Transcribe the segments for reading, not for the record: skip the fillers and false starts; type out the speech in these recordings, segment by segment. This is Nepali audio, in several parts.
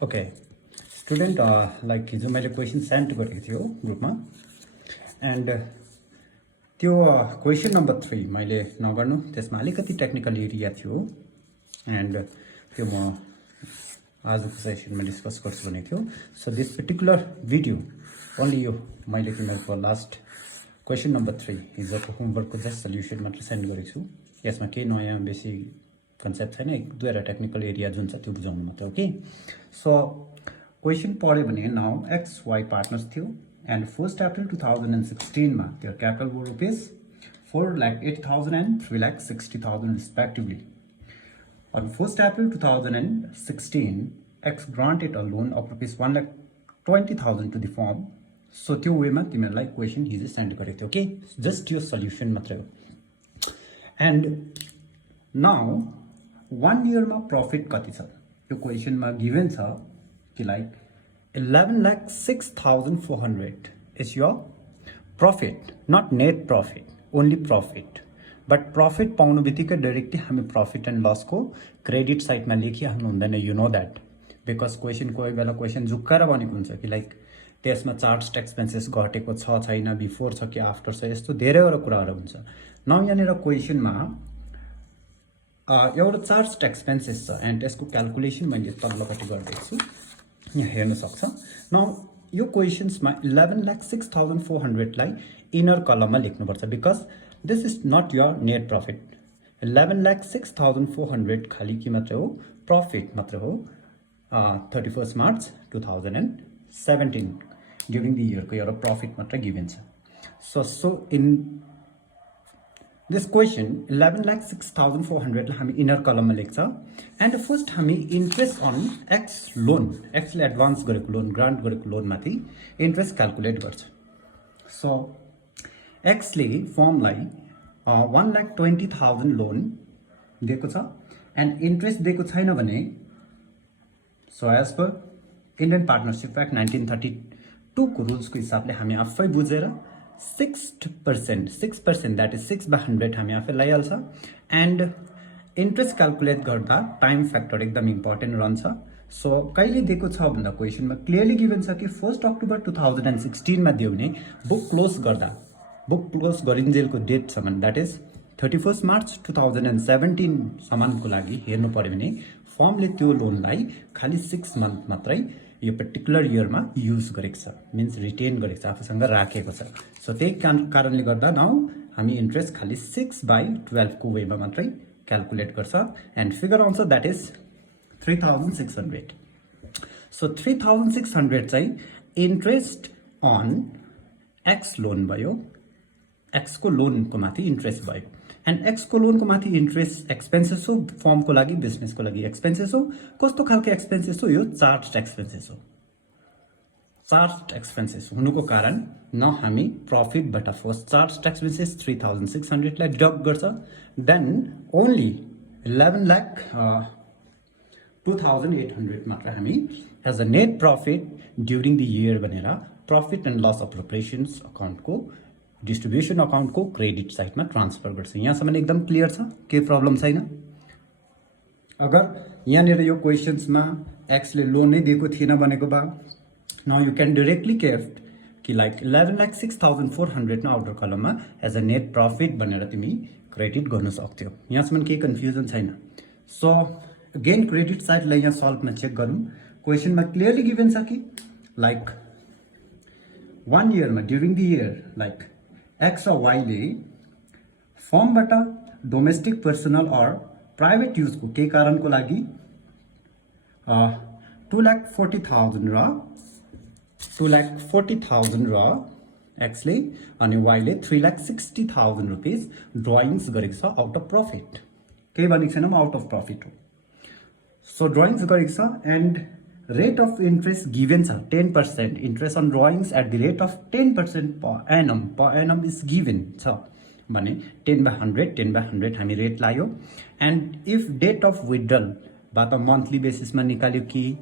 ओके स्टुडेन्ट लाइक हिजो मैले क्वेसन सेन्ड गरेको थियो ग्रुपमा एन्ड त्यो क्वेसन नम्बर 3 मैले नगर्नु त्यसमा अलिकति टेक्निकल एरिया थियो एन्ड त्यो म आजको सेसनमा डिस्कस गर्छु भनेको थियो। So this particular video only यो मैले तिमीहरूको लास्ट क्वेसन नम्बर 3 हिजोको होमवर्कको जस्ट सल्युसन मात्र सेन्ड गरेको छु। यसमा केही नयाँ बेसी कन्सेप्ट छैन, एक दुईवटा टेक्निकल एरिया जुन छ त्यो बुझाउनु मात्र हो कि। सो क्वेसन पढ्यो भने नाउ एक्स वाई पार्टनर्स थियो एन्ड 1 अप्रिल 2016 मा their capital were rupees 4,80,000 and 3,60,000 respectively. On 1 April 2016, X granted a loan of rupees 1,20,000 to the firm. So त्यो वेमा तिमीहरूलाई क्वेसन हिजो सेन्ड गरेको थियो कि जस्ट यो सल्युसन मात्रै हो। एन्ड नाउ 1 इयरमा प्रफिट कति छ त्यो क्वेसनमा गिभन छ कि like 11,06,400 is your profit, not net profit, only profit. But profit पाउनु बित्तिकै डाइरेक्टली हामी प्रफिट एन्ड लसको क्रेडिट साइडमा लेखिहाल्नु हुँदैन, you know that, because question कोही बेला क्वेसन झुक्काएर भनेको हुन्छ कि लाइक त्यसमा चार्ज एक्सपेन्सेस घटेको छ छैन, बिफोर छ कि आफ्टर छ, यस्तो धेरैवटा कुराहरू हुन्छ। न यहाँनिर क्वेसनमा एउटा चार्ज एक्सपेन्सेस छ एन्ड त्यसको क्यालकुलेसन मैले तल्लोपट्टि गरिदिएको छु, यहाँ हेर्न सक्छ। न यो क्वेसन्समा 11,06,400 लाई इनर कलममा लेख्नुपर्छ because this is not your net profit. 11,06,400 खालि के मात्र हो, प्रफिट मात्र हो 31 मार्च 2017 ड्युरिङ द इयरको एउटा प्रफिट मात्र गिभन छ। सो इन दिस क्वेसन 11,06,400 लाई हामी इनर कलममा लेख्छ एन्ड फर्स्ट हामी इन्ट्रेस्ट अन एक्स लोन, एक्सले एडभान्स गरेको लोन, ग्रान्ट गरेको लोनमाथि इन्ट्रेस्ट क्यालकुलेट गर्छ। सो एक्सले फर्मलाई 1,20,000 लोन दिएको छ एन्ड इन्ट्रेस्ट दिएको छैन भने so as per Indian partnership act 1932 को रुल्सको हिसाबले हामी आफै बुझेर 6% द्याट इज 6/100 हामी आफै लगाइहाल्छ एन्ड इन्ट्रेस्ट क्यालकुलेट गर्दा टाइम फ्याक्टर एकदम इम्पोर्टेन्ट रहन्छ। सो कहिले दिएको छ भन्दा क्वेसनमा क्लियरली गिभन छ कि 1 अक्टोबर 2016 मा दियो भने बुक क्लोज गरिन्जेलको डेटसम्म द्याट इज 31 मार्च 2017 सम्मको लागि हेर्नु पर्यो भने फर्मले त्यो लोनलाई खालि 6 मन्थ मात्रै यो पर्टिकुलर इयरमा युज गरेको छ, मिन्स रिटेन गरेको छ, आफूसँग राखेको छ। सो त्यही कारणले गर्दा नाउ हामी इन्ट्रेस्ट खालि 6/12 को वेमा मात्रै क्यालकुलेट गर्छ एन्ड फिगर आउँछ द्याट इज 3,600। सो 3,600 चाहिँ इन्ट्रेस्ट अन एक्स लोन भयो, एक्सको लोनको माथि इन्ट्रेस्ट भयो एन्ड एक्सको लोनको माथि इन्ट्रेस्ट एक्सपेन्सेस हो, फर्मको लागि बिजनेसको लागि एक्सपेन्सेस हो। कस्तो खालको एक्सपेन्सेस हो, यो चार्ज एक्सपेन्सेस हो। चार्ज एक्सपेन्सेस हुनुको कारण न हामी प्रफिटबाट फर्स्ट चार्ज एक्सपेन्सेस 3,600 लाई डिडक्ट गर्छ, देन ओन्ली 11,02,800 मात्र हामी as a net profit during the year भनेर प्रफिट एन्ड लस अपरेसन्स अकाउन्टको डिस्ट्रिब्युसन अकाउन्टको क्रेडिट साइडमा ट्रान्सफर गर्छ। यहाँसम्म एकदम क्लियर छ, केही प्रब्लम छैन। अगर यहाँनिर यो क्वेसन्समा एक्सले लोन नै दिएको थिएन भनेको भए नाउ यु क्यान डाइरेक्टली केफ्ट कि लाइक 11,06,400 न आउटर कलममा एज अ नेट प्रफिट भनेर तिमी क्रेडिट गर्न सक्थ्यौ। यहाँसम्म केही कन्फ्युजन छैन। सो अगेन क्रेडिट साइडलाई यहाँ सल्भमा चेक गरौँ। क्वेसनमा क्लियरली गिभन छ कि लाइक 1 इयरमा during the year like x र वाईले फर्मबाट डोमेस्टिक पर्सनल अर प्राइभेट युजको केही कारणको लागि 2,40,000 र एक्सले अनि वाईले 3,60,000 रुपिस ड्रइङ्स गरेको छ आउट अफ प्रफिट। केही भनेको छैन, आउट अफ प्रफिट हो। सो ड्रइङ्स गरेको छ and rate of interest given छ 10%, interest on drawings at the rate of 10% per annum is given छ भने 10/100 हामी रेट लाग्यो and if date of withdrawal बा त मन्थली बेसिसमा निकाल्यो कि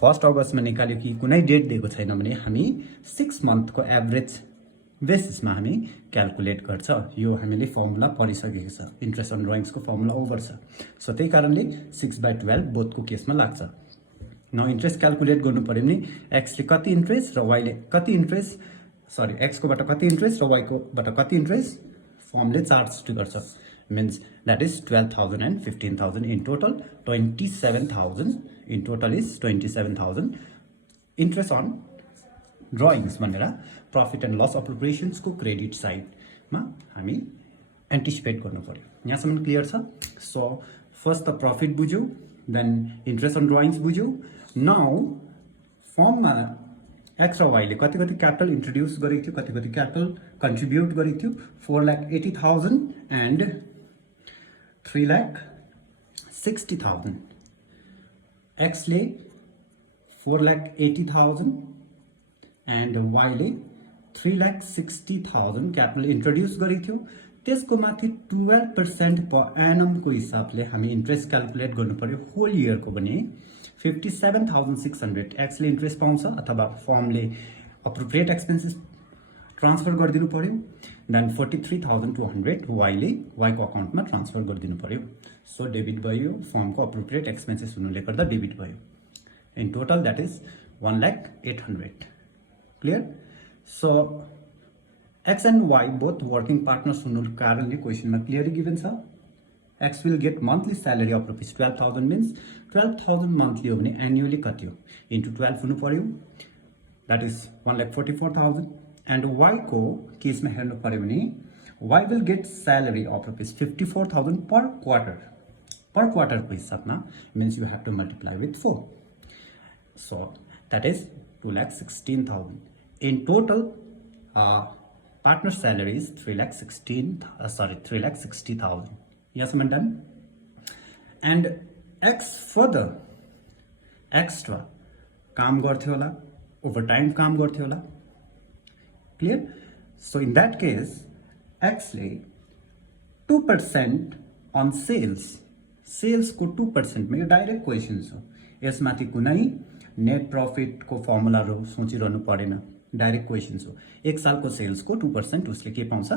1 अगस्तमा निकाल्यो कि कुनै डेट दिएको छैन भने हामी 6 मन्थको एभरेज बेसिसमा हामी क्यालकुलेट गर्छ। यो हामीले फर्मुला पढिसकेको छ, इन्ट्रेस्ट अन ड्रइङ्सको फर्मुला ओभर छ। सो त्यही कारणले 6/12 बोथको केसमा लाग्छ। न इन्ट्रेस्ट क्यालकुलेट गर्नु पर्यो भने एक्सले कति इन्ट्रेस्ट र वाइले कति इन्ट्रेस्ट एक्सकोबाट कति इन्ट्रेस्ट र वाइकोबाट कति इन्ट्रेस्ट फर्मले चार्ज गर्छ means that is 12,000 and 15,000 in total 27,000 in total is 27,000 interest on drawings भनेर प्रॉफिट एन्ड लस अप्रोप्रिएशन्स को क्रेडिट साइड मा हामी एन्टिसिपेट गर्नु पर्यो यहाँसम्म क्लियर छ सो फर्स्ट द प्रॉफिट बुझ्यौ देन इन्ट्रेस्ट अन ड्रॉइंग्स बुझ्यौ नाउ फर्ममा एक्स र वाइले कति कति क्यापिटल इन्ट्रोड्युस गरेको थियो कति कति क्यापिटल कन्ट्रिब्युट गरेको थियो 4,80,000 एन्ड 3,60,000 एक्सले 4,80,000 एन्ड वाइले 3,60,000 क्यापिटल इन्ट्रोड्युस गरेको थियो त्यसको माथि 12% पर एनम को हिसाबले हामी इन्ट्रेस्ट क्याल्कुलेट गर्नु पर्यो होल इयर को भने 57,600 एक्सले इन्ट्रेस्ट पाउँछ अथवा फर्मले अप्रोप्रिएट एक्सपेन्सेस ट्रान्सफर गरिदिनु पर्यो देन 43,200 वाइले वाइको अकाउन्टमा ट्रान्सफर गरिदिनु पर्यो सो डेबिट भयो फर्मको अप्रोप्रिएट एक्सपेन्सेस हुनुले गर्दा डेबिट भयो in total that is 1,08,000 clear so X and Y both working partners हुनुको कारणले क्वेसनमा क्लियरली गिभन छ X will get monthly salary of rupees 12,000 means 12,000 monthly हो भने एन्युअली कति हो इन्टु 12 हुनु पर्यो दैट इज 1,44,000 एन्ड वाई को केसमा हेर्नु पर्यो भने Y will get salary of rupees 54,000 per क्वार्टरको हिसाबमा means you have to multiply with 4 so that is 2,16,000 in total partner salary is 3,60,000 yes done and x further extra काम गर्थ्यो होला overtime काम गर्थ्यो होला clear so in that case x ले 2% on sales को 2% में डाइरेक्ट क्वेशन्स हो यसमाथि कुनै नेट प्रॉफिट को फर्मुलाहरु सोचिरहनु परेन डाइरेक्ट क्वेशन्स हो एक साल को सेल्स को 2% उसले के पाउँछ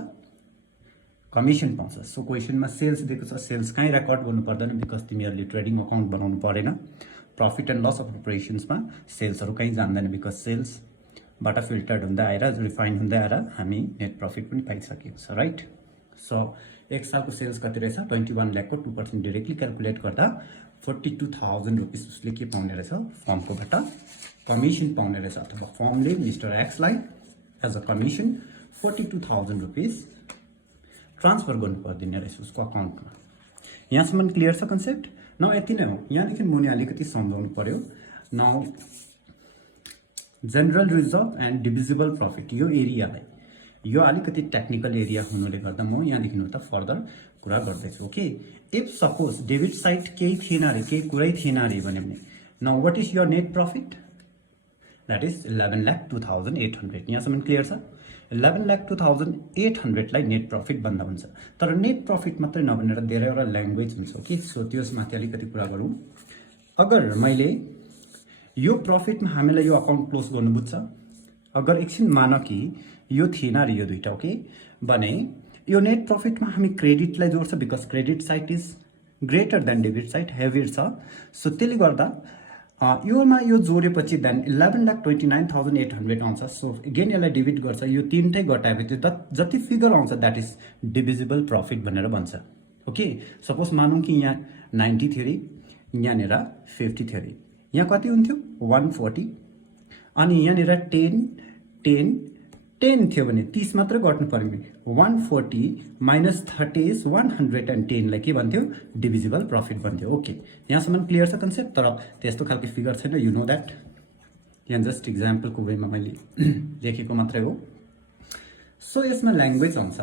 कमिशन पाउँछ सो क्वेशनमा सेल्स दिएको छ सेल्स कहाँ रेकर्ड गर्नु पर्दैन बिकज तिमीहरुले ट्रेडिङ अकाउन्ट बनाउनु परेन प्रॉफिट एन्ड लस अफ अपरेशन्समा सेल्सहरु कहीं जान्दैन बिकज सेल्स बाट फिल्टर्ड हुँदै आएर रिफाइन हुँदै आएर हामी नेट प्रॉफिट पनि पाइसकेको छ राइट सो एक सालको सेल्स कति रहेछ 21 लाख को 2% डाइरेक्टली क्याल्कुलेट गर्दा 42,000 रुपैयाँ उसले के पाउने रहेछ फर्मकोबाट कमिशन पाउने रहेछ अथवा फर्मले मिस्टर एक्स लाई एज अ कमिशन 42,000 रुपैयाँ ट्रान्सफर गर्नु पर्दिने रहेछ उसको अकाउन्टमा यहाँसम्म क्लियर छ कन्सेप्ट न यति नै हो यहाँदेखि मुनि अलिकति सम्झाउनु पर्यो न general reserve and divisible profit यो एरियालाई यो अलिकति टेक्निकल एरिया हुनुले गर्दा म यहाँदेखि उता फर्दर कुरा गर्दैछु okay if suppose debit side केही थिएन रे केही कुरै थिएन रे भने now what is your net profit that is 11,02,800 यहाँसम्म क्लियर छ 11,02,800 लाई नेट प्रॉफिट भन्दा हुन्छ तर नेट प्रॉफिट मात्रै नभनेर धेरैवटा ल्याङ्ग्वेज हुन्छ ओके सो त्यसमाथि अलिकति कुरा गरौँ अगर मैले यो प्रॉफिटमा हामीलाई यो अकाउन्ट क्लोज गर्नु बुझ्छ अगर एकछिन मान कि यो थिएन रे यो दुईटा ओके भने यो नेट प्रॉफिटमा हामी क्रेडिटलाई जोड्छ because credit side is greater than debit side heavier छ सो त्यसले गर्दा योमा यो जोडेपछि देन 11,29,800 आउँछ सो अगेन यसलाई डिभिड गर्छ यो तीनटै घटाएपछि जति फिगर आउँछ दैट इज डिभिजिबल प्रॉफिट भनेर भन्छ ओके सपोज मानौं कि यहाँ 90 थियो रे यहाँनेर 50 थियो रे यहाँ कति हुन्थ्यो 140 अनि यहाँनेर 10 थियो भने 30 मात्र गर्नु पर्यो 140 माइनस 30 इज 110 लाई के भन्थ्यो डिभिजिबल प्रॉफिट भन्थ्यो ओके यहाँसम्म क्लियर छ कन्सेप्ट तर त्यस्तो खालको फिगर छैन यु नो दैट यहाँ जस्ट एक्जाम्पल को वेमा मैले लेखेको मात्रै हो सो यसमा ल्याङ्ग्वेज आउँछ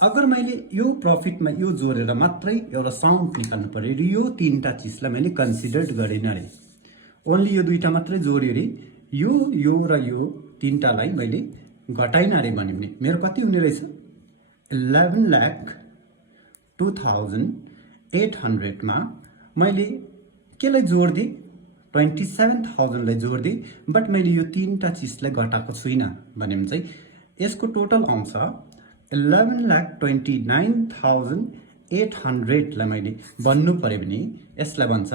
अगर मैले यो प्रॉफिटमा यो जोडेर मात्रै एउटा साउन्ड निकाल्नु पर्यो र यो तीनटा चीजलाई मैले कन्सिडर्ड गरेन रे ओन्ली यो दुईटा मात्रै जोड्यो रे यो र यो तीनटालाई मैले घटाइन रे भन्यो भने मेरो कति हुने रहेछ 11,02,800 मा मैले केलाई जोड्दै 27,000 लाई जोड्दै बट मैले यो तीनटा चीजलाई घटाएको छुइन भने चाहिँ यसको टोटल आउँछ 11,29,800 लाई मैले भन्नु पर्यो भने यसलाई भन्छ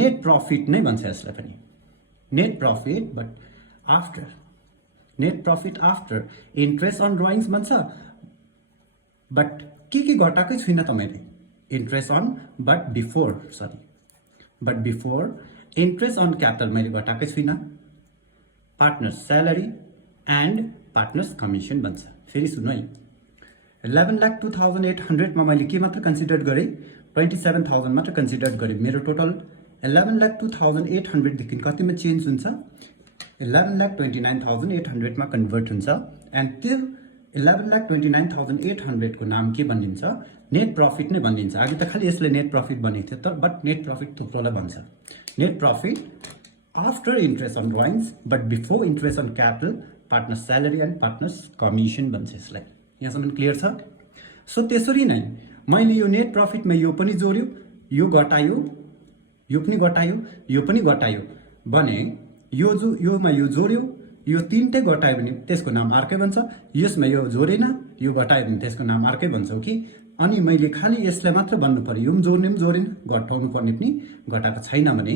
नेट प्रॉफिट नै भन्छ यसलाई पनि net profit but after, net profit after interest on drawings भन्छ, बट के घटाएकै छुइनँ त मैले, interest on but before interest on capital मैले घटाएकै छुइनँ, partners salary and partners commission भन्छ। फेरि सुन्नु है, 11,02,800 मा मैले के मात्र कन्सिडर गरेँ, 27,000 मात्र कन्सिडर गरेँ। मेरो टोटल 11,02,800 देखि कतिमा चेन्ज हुन्छ, 11,29,800 मा कन्भर्ट हुन्छ। एन्ड त्यो 11,29,800 को नाम के भनिन्छ, नेट प्रॉफिट नै भनिन्छ। अघि त खालि यसले नेट प्रॉफिट भनेको थियो, तर बट नेट प्रॉफिट थुप्रोलाई भन्छ। Net profit after interest on drawings but before interest on capital, partners salary and partners commission भन्छ यसलाई। यहाँसम्म क्लियर छ? सो त्यसरी नै मैले यो नेट प्रॉफिटमा यो पनि जोड्यो, यो घटायो, यो पनि घटायो, यो पनि घटायो भने योमा यो जोड्यो, यो तीनटै घटायो भने त्यसको नाम अर्कै भन्छ। यसमा यो जोडेन, यो घटायो भने त्यसको नाम अर्कै भन्छौ कि। अनि मैले खालि यसलाई मात्र भन्नु पर्यो, यो पनि जोड्ने पनि जोडेन, घटाउनु पर्ने पनि घटाएको छैन भने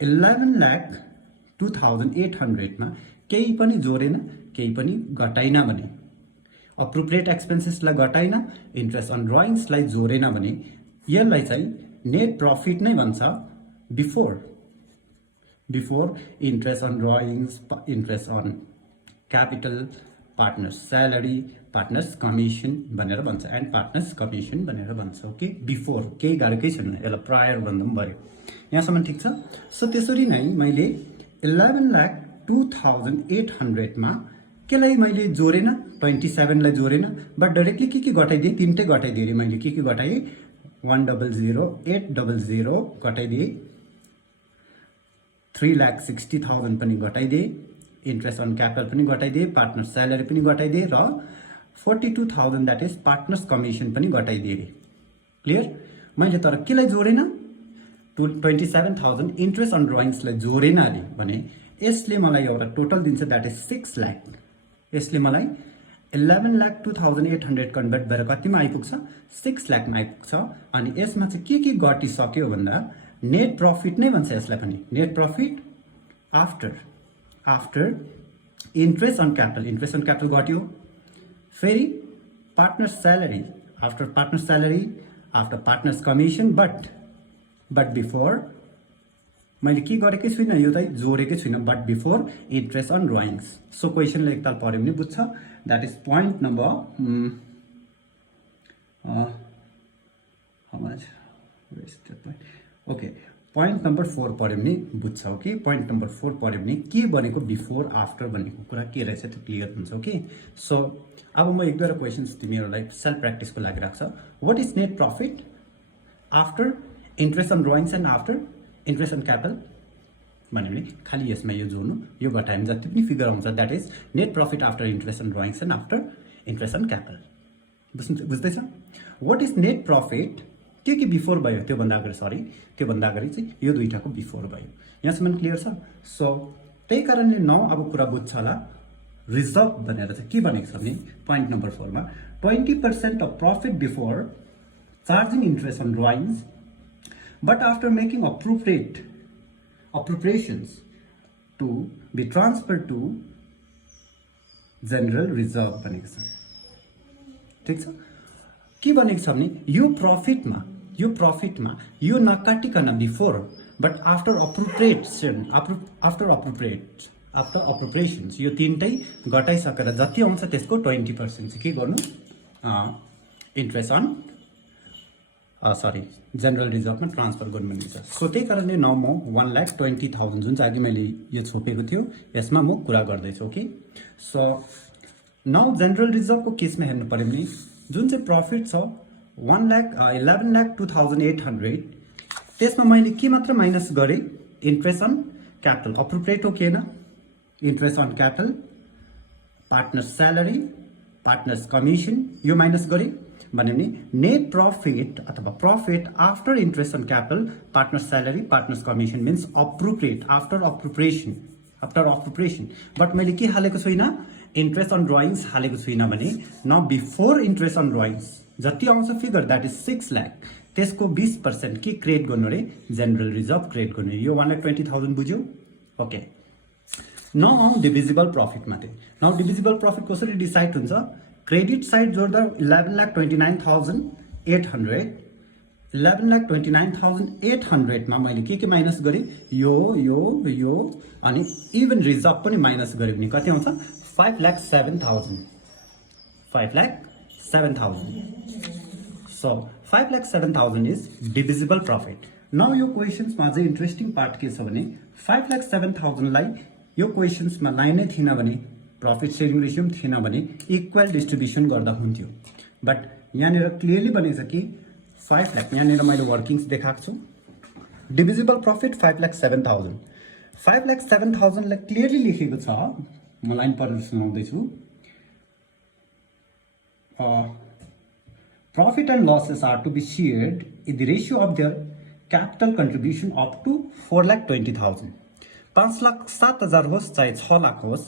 11,02,800 मा केही पनि जोडेन, केही पनि घटाइन भने, अप्रोप्रिएट एक्सपेन्सेसलाई घटाइन, इन्ट्रेस्ट अन ड्रइङ्सलाई जोडेन भने यसलाई चाहिँ नेट प्रॉफिट नै भन्छ before interest on drawings, interest on capital, partners salary, partners commission भनेर भन्छ, एन्ड पार्टनर्स कमिसन भनेर भन्छ। ओके, बिफोर केही गाह्रोकै छैन, यसलाई प्रायर भन्दा पनि भयो। यहाँसम्म ठिक छ? सो त्यसरी नै मैले 11,02,800 मा केलाई मैले जोडेन, 27 लाई जोडेन, बट डाइरेक्टली के घटाइदिएँ, तीनटै घटाइदिएँ। मैले के घटाएँ, 100,800 घटाइदिएँ, 3,60,000 पनि घटाइदिएँ, इन्ट्रेस्ट अन क्यापिटल पनि घटाइदिएँ, पार्टनर स्यालेरी पनि घटाइदिएँ, र 42,000 द्याट इज पार्टनर्स कमिसन पनि घटाइदिएँ। क्लियर? मैले तर केलाई जोडेन, 27,000 इन्ट्रेस्ट अन ड्रइङ्सलाई जोडेन अरे भने यसले मलाई एउटा टोटल दिन्छ, द्याट इज 6 लाख। यसले मलाई 11,02,800 कन्भर्ट भएर कतिमा आइपुग्छ, 6 लाखमा आइपुग्छ। अनि यसमा चाहिँ के घटिसक्यो भन्दा नेट प्रॉफिट नै भन्छ यसलाई पनि, net profit after interest on capital घट्यो, फेरि partner salary after partner salary, after partners commission, but before मैले के गरेकै छुइनँ, यो चाहिँ जोडेकै छुइनँ, but before interest on drawings. So क्वेसनले एकताल पढ्यो भने बुझ्छ, that is point number okay, point number 4 पढ्यो भने बुझ्छ। ओके, पोइन्ट नम्बर 4 पढ्यो भने के भनेको बिफोर आफ्टर भनेको कुरा के रहेछ त्यो क्लियर हुन्छ। ओके, सो अब म एक दुईवटा क्वेसन्स तिमीहरूलाई सेल्फ प्र्याक्टिसको लागि राख्छ। What is net profit after interest on drawings and after interest on capital भन्यो भने खालि यसमा यो जोड्नु, यो घटायो भने जति पनि फिगर आउँछ, that is net profit after interest on drawings and after interest on capital. बुझ्दैछ? वाट इज नेट प्रॉफिट, त्यो के बिफोर भयो, त्योभन्दा अगाडि चाहिँ यो दुईटाको बिफोर भयो। यहाँसम्म क्लियर छ? सो त्यही कारणले अब कुरा बुझ्छ होला। रिजर्भ भनेर चाहिँ के भनेको छ भने पोइन्ट नम्बर 4 मा 20% of profit before charging interest on drawings but after making appropriations to be transferred to general reserve भनेको छ। ठिक छ? के भनेको छ भने यो प्रॉफिटमा यो नकाटिकन बिफोर, बट आफ्टर अप्रोप्रिएशन्स यो तीनटै घटाइसकेर जति आउँछ त्यसको 20% चाहिँ के गर्नु, इन्ट्रेस्ट अन जनरल रिजर्भमा ट्रान्सफर गर्नु भनिन्छ। सो त्यही कारणले म 1,20,000 जुन चाहिँ अघि मैले यो छोपेको थियो यसमा म कुरा गर्दैछु। ओके, सो जनरल रिजर्भको केसमा हेर्नु पर्यो भने जुन चाहिँ प्रॉफिट छ 11,02,800 त्यसमा मैले के मात्र माइनस गरेँ, इन्ट्रेस्ट अन क्यापिटल, अप्रोप्रिएट हो कि होइन, interest on capital, partners salary, partners commission यो माइनस गरेँ भन्यो भने नेट प्रॉफिट अथवा profit after interest on capital, partners salary, partners commission means appropriate after appropriation. But मैले के हालेको छुइनँ, इन्ट्रेस्ट अन ड्रइङ्स हालेको छुइनँ भने न बिफोर इन्ट्रेस्ट अन ड्रइङ्स जति आउँछ फिगर द्याट इज 6 लाख, त्यसको 20% के क्रिएट गर्नु रे, जनरल रिजर्भ क्रिएट गर्नु। यो 1,20,000 बुझ्यो? ओके नाउ डिभिजिबल प्रफिट माथि नाउ डिभिजिबल प्रफिट कसरी डिसाइड हुन्छ क्रेडिट साइड जोड्दा 11,29,800 11,29,800 मा मैले के माइनस गरेँ यो अनि इभन रिजर्भ पनि माइनस गरेँ भने कति आउँछ 5,07,000 so 5,07,000 is divisible profit. Now यो क्वेशन्स मा चाहिँ इन्ट्रेस्टिङ पार्ट के छ भने 5,07,000 लाई यो क्वेशन्स मा लाइन नै थिएन भने प्रफिट शेयरिङ रेशियो पनि थिएन भने इक्वल डिस्ट्रिब्युसन गर्दा हुन्थ्यो बट यहाँनिर क्लियरली बनेछ कि 5 लाख यहाँनिर मैले वर्किङ्स देखाएको छु डिभिजिबल प्रफिट 5,07,000 5,07,000 लाई क्लियरली लेखेको छ म लाइन पढेर सुनाउँदै छु profit and losses are to be shared in the ratio of their capital contribution up to 4,20,000 5,07,000 होस् चाहे 6 लाख होस्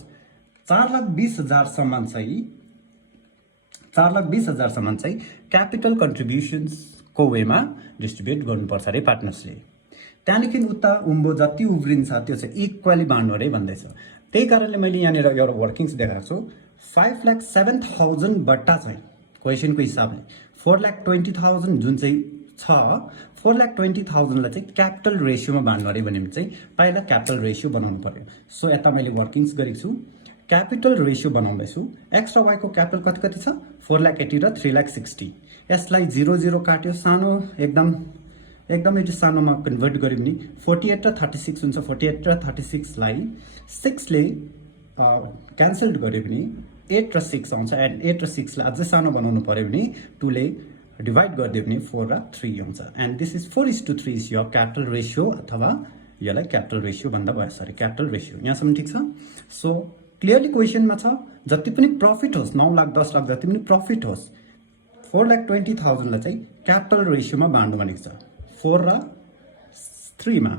4,20,000 सम्म चाहिँ क्यापिटल कन्ट्रिब्युसन्स को वेमा डिस्ट्रिब्युट गर्नुपर्छ रे पार्टनर्सले त्यहाँदेखि उता उम्बो जति उब्रिन्छ त्यो चाहिँ इक्वली बाँड्नु रे भन्दैछ त्यही कारणले मैले यहाँनिर एउटा वर्किङ्स देखाएको छु 5,07,000 बट्टा चाहिँ क्वेशनको हिसाबले 4,20,000 जुन चाहिँ छ 4,20,000 लाई चाहिँ क्यापिटल रेशियोमा बाँड्नु अरे भने चाहिँ पहिला क्यापिटल रेशियो बनाउनु पर्यो सो यता मैले वर्किङ्स गरेको छु क्यापिटल रेशियो बनाउँदैछु एक्स र वाईको क्यापिटल कति कति छ 4,80,000 र 3,60,000 यसलाई 0 काट्यो सानो एकदम यो सानोमा कन्भर्ट गर्यो भने 48 र 36 हुन्छ 48 र 36 लाई 6 ले क्यान्सल्ड गर्यो भने 8 र 6 आउँछ एन्ड 8 र 6 लाई अझै सानो बनाउनु पर्यो भने 2 ले डिवाइड गरिदियो भने 4 र 3 आउँछ and this is 4:3 is your capital ratio अथवा यसलाई क्यापिटल रेशियो भन्दा भयो सरी क्यापिटल रेशियो यहाँसम्म ठिक छ सो क्लियरली क्वेशनमा छ जति पनि प्रफिट होस् 9 लाख 10 लाख जति पनि प्रफिट होस् 4,20,000 लाई चाहिँ क्यापिटल रेशियोमा बाँड्नु भनेको छ 4 र 3 मा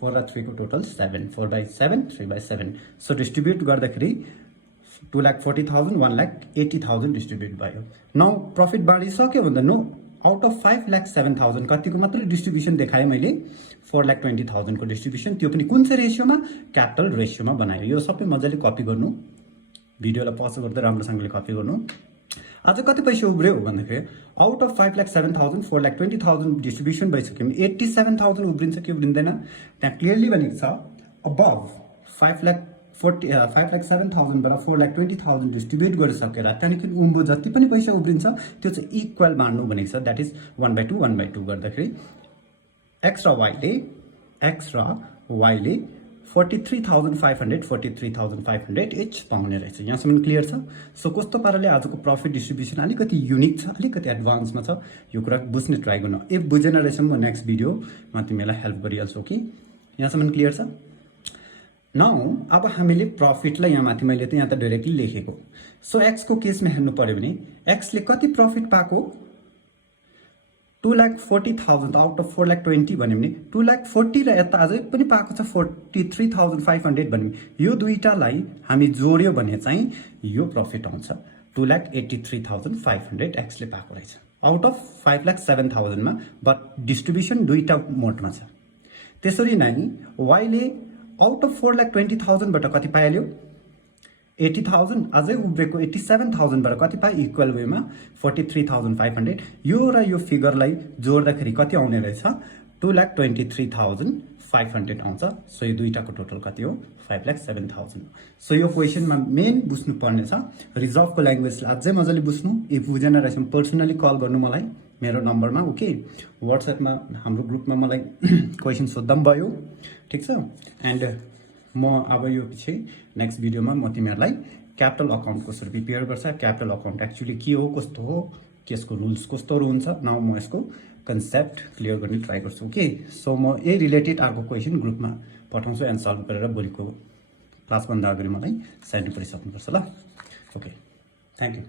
4 र 3 को टोटल 7 4/7 3/7 सो डिस्ट्रिब्युट गर्दाखेरि 2,40,000 1,80,000 डिस्ट्रिब्युट भयो नाउ प्रफिट बाँडिसक्यो भन्दा नो आउट अफ 5,07,000 कतिको मात्र डिस्ट्रिब्युसन देखाएँ मैले 4,20,000 को डिस्ट्रिब्युसन त्यो पनि कुन चाहिँ रेशियोमा क्यापिटल रेशियोमा बनायो यो सबै मजाले कपी गर्नु भिडियोलाई पज गर्दै राम्रोसँगले कपी गर्नु आज कति पैसा उब्रियो भन्दाखेरि आउट अफ 5,07,000 4,20,000 डिस्ट्रिब्युसन भइसक्यो 87,000 उब्रिन्छ कि उब्रिँदैन त्यहाँ क्लियरली भनेको छ अबभ 5,07,000 बाट 4,20,000 डिस्ट्रिब्युट गरिसकेर त्यहाँदेखि उम्बो जति पनि पैसा उब्रिन्छ त्यो चाहिँ इक्वल बाँड्नु भनेको छ द्याट इज 1/2 गर्दाखेरि एक्स र वाईले 43,500 इच पाउने रहेछ यहाँसम्म क्लियर छ सो कस्तो पाराले आजको प्रफिट डिस्ट्रिब्युसन अलिकति युनिक छ अलिकति एडभान्समा छ यो कुरा बुझ्ने ट्राई गर्नु इफ बुझेन रहेछ म नेक्स्ट भिडियोमा तिमीलाई हेल्प गरिहाल्छु कि यहाँसम्म क्लियर छ नाउ अब हामीले प्रफिटलाई यहाँ माथि मैले त यहाँ त डाइरेक्टली लेखेको सो एक्स को केसमा हेर्नु पर्यो भने एक्सले कति प्रफिट पाएको 2,40,000 आउट अफ 4,20,000 भन्यो भने 2,40,000 र यता अझै पनि पाएको छ 43,500 भन्यो यो दुईटालाई हामी जोड्यो भने चाहिँ यो प्रफिट आउँछ 2,83,500 एक्सले पाएको रहेछ आउट अफ 5,07,000 मा बट डिस्ट्रिब्युसन दुईटा मोडमा छ त्यसरी नै वाईले आउट अफ 4,20,000 बाट कति पाइहाल्यो 80,000 अझै उब्रेको 87,000 बाट कति पाए इक्वल वेमा 43,500 यो र यो फिगरलाई जोड्दाखेरि कति आउने रहेछ 2,23,500 आउँछ सो यो दुईटाको टोटल कति हो 5,07,000 सो यो क्वेशनमा मेन बुझ्नु पर्ने छ रिजर्भको ल्याङ्ग्वेजलाई अझै मजाले बुझ्नु इफ बुझेन रहेछ पर्सनली कल गर्नु मलाई मेरो नम्बरमा ओके व्हाट्सएपमा हाम्रो ग्रुपमा मलाई क्वेशन सोध्दा पनि भयो ठिक छ एन्ड म अब यो पछि नेक्स्ट भिडियोमा म तिमीहरूलाई क्यापिटल अकाउन्ट कसरी प्रिपेयर गर्छ क्यापिटल अकाउन्ट एक्चुअली के हो कस्तो हो त्यसको रुल्स कस्तोहरू हुन्छ नाउ म यसको कन्सेप्ट क्लियर गर्ने ट्राई गर्छु ओके सो म यही रिलेटेड अर्को क्वेसन ग्रुपमा पठाउँछु एन्ड सल्भ गरेर भोलिको क्लासभन्दा अगाडि मलाई सेन्ड गरिसक्नुपर्छ ल ओके थ्याङ्क यू